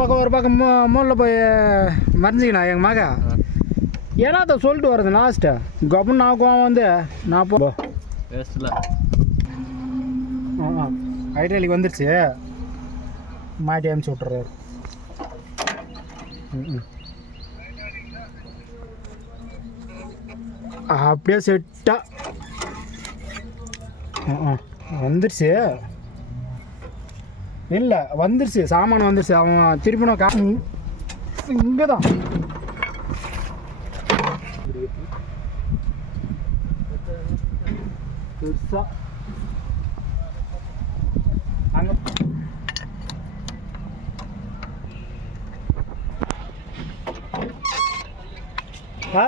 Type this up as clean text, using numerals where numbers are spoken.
பக்கம் மூணில் போய் மறைஞ்சிக்கணும் எங்கள் மக ஏன்னா அதை சொல்லிட்டு வர்றது லாஸ்ட்டு கப்புன்னு நான் கோவம் வந்து நான் போ வேஸ்ட்டில் ஆமாம் ஹைட்ராலிக் வந்துடுச்சு மாட்டி அனுப்பிச்சி விட்றாரு அப்படியே செட்டா வந்துடுச்சு இல்லை வந்துடுச்சு சாமான் வந்துடுச்சு அவன் திருப்பினும் இங்கே தான் பெருசா அங்கே ஆ